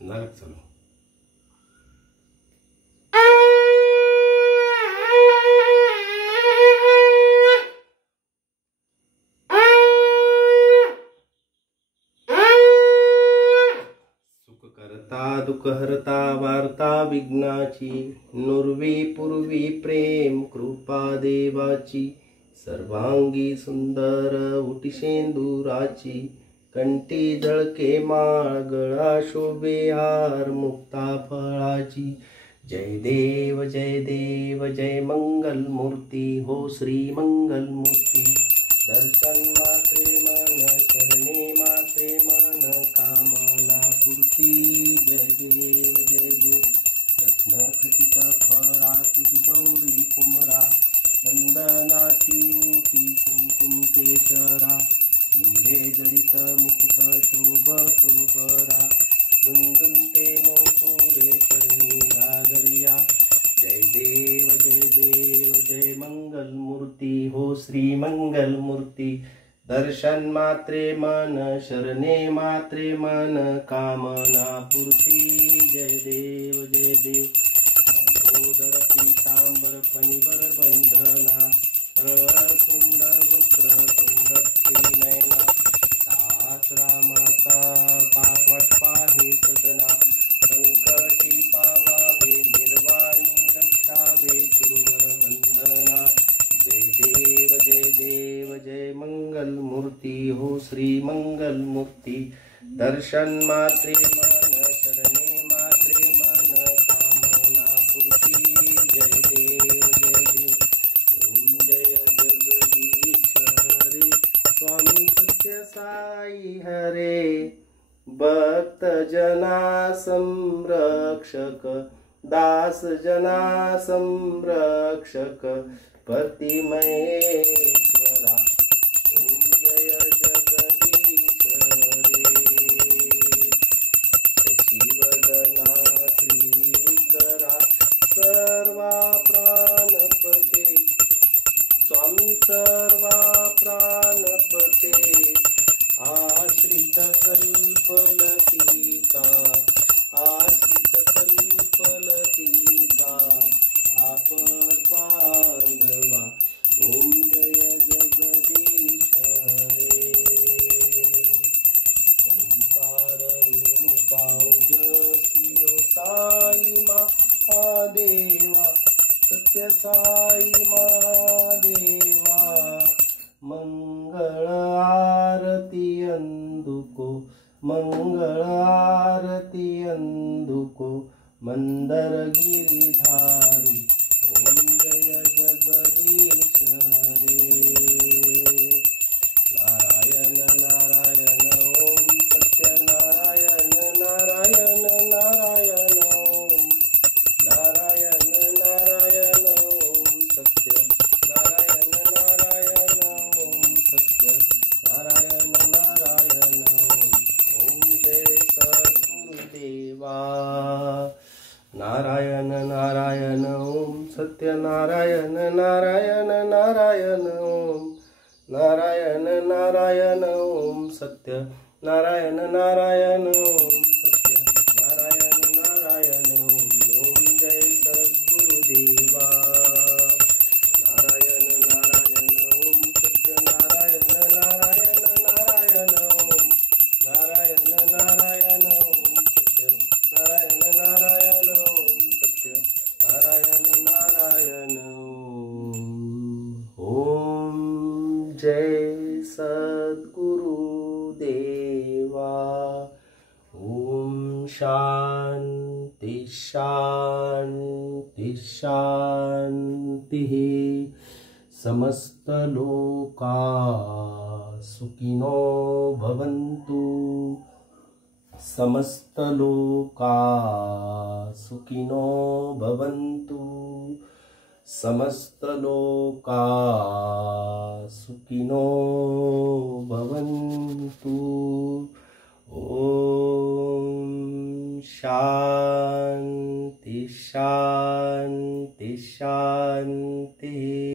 नारळ चालू. सुख करता दुःख हरता वार्ता विघ्नाची, नुरवी पूर्वी प्रेम कृपा देवाची, सर्वांगी सुंदर उटी शेंदुराची, कंठी झळके माळ गळा शोभे हार मुक्ता फळाची. जय देव जय मंगल मूर्ती हो श्री मंगल मूर्ती. दर्शन मात्रे मन शरणे मात्रे मन कामना पूर्ती. जय देव रत्न खचित फळा तुझी गौरी कुमरा, चंदनाची ओटी कुमकुम केशरा, हिरे जडित मुकुट शोभतो बरा, झुंझुनते नोपुरे चरणी घागरिया. जय देव जय मंगल मूर्ती हो श्री मंगल मूर्ती. दर्शन मात्रे मन शरणे मात्रे मन कामना पूर्ती. जय देव लंबोदर पीतांबर फणीवर बंधना, सुंद वक्र तुंड नयना, दास रामाचा पावट पाहे सदना, संकटी पावावे निर्वाणी रक्षावे गुरुवर वंदना. जय देव जय मंगल मूर्ती हो श्री मंगल मूर्ती. दर्शन मात्रे मन शरणे मात्रे मन कामना पूर्ती. जय देव ओम जय जगदीश हरे, स्वामी सत्य साई हरे, भक्त जना संरक्षक, दास जना संरक्षक, पति महेश्वरा. ओम जय जगदीश हरे, शशिवदना श्रीकरा, सर्वा प्राणपते, स्वामी सर्वा प्राणपते, आश्रित कल्पलतिका, आश्रित कल्पलतिका, आपद बांधवा. ओम जय जगदीश हरे, ओंकार रूपाउजसियो साई महादेवा, सत्य साई महादेवा. मंगल आरती अंदुको, मंगळ आरती अंदुको, मंदर गिरिधारी. ओम जय जगदीश हरे, नारायण नारायण ओम सत्यनारायण नारायण नारायण ओम, नारायण नारायण ओम सत्य नारायण नारायण ओम सत्य नारायण नारायण ओम. जय सद्गुरुदेवा. नारायण नारायण ओम सत्य नारायण नारायण नारायण ओम, नारायण नारायण ओम सत्य नारायण नारायण ओम सत्य नारायण नारायण ओम. जय सद्गुरुदेवा. नारायण नारायण ओम सत्य नारायण नारायण नारायण ओम, नारायण नारायण ओम सत्य नारायण नारायण ओम सत्य नारायण नारायण ओम. जय सद्गुरुदेवा. ओम शांति शांति शांति. समस्त लोका सुखिनो भवन्तु, समस्त लोका सुखिनो भवन्तु, समस्त लोका सुखिनो